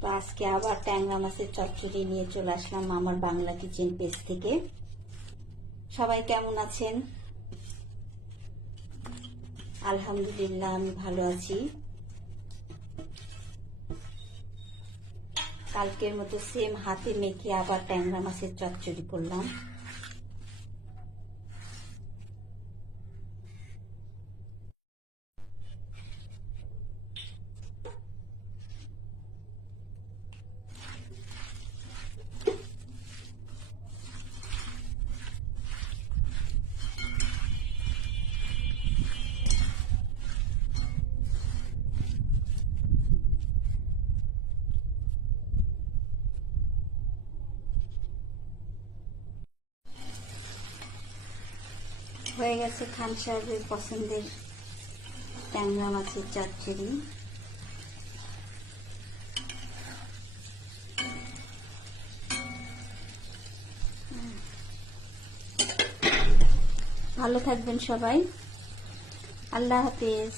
তো আজকে আবার ট্যাংরা মাছের চচ্চড়ি নিয়ে চলে আসলাম আমার বাংলা কিচেন পেজ থেকে। সবাই কেমন আছেন? আলহামদুলিল্লাহ, আমি ভালো আছি। কালকের মতো সেম হাতে মেখে আবার ট্যাংরা মাছের চচ্চড়ি করলাম। হয়ে গেছে খান সাহেবের পছন্দের ট্যাংরা মাছের চচ্চড়ি। ভালো থাকবেন সবাই। আল্লাহ হাফেজ।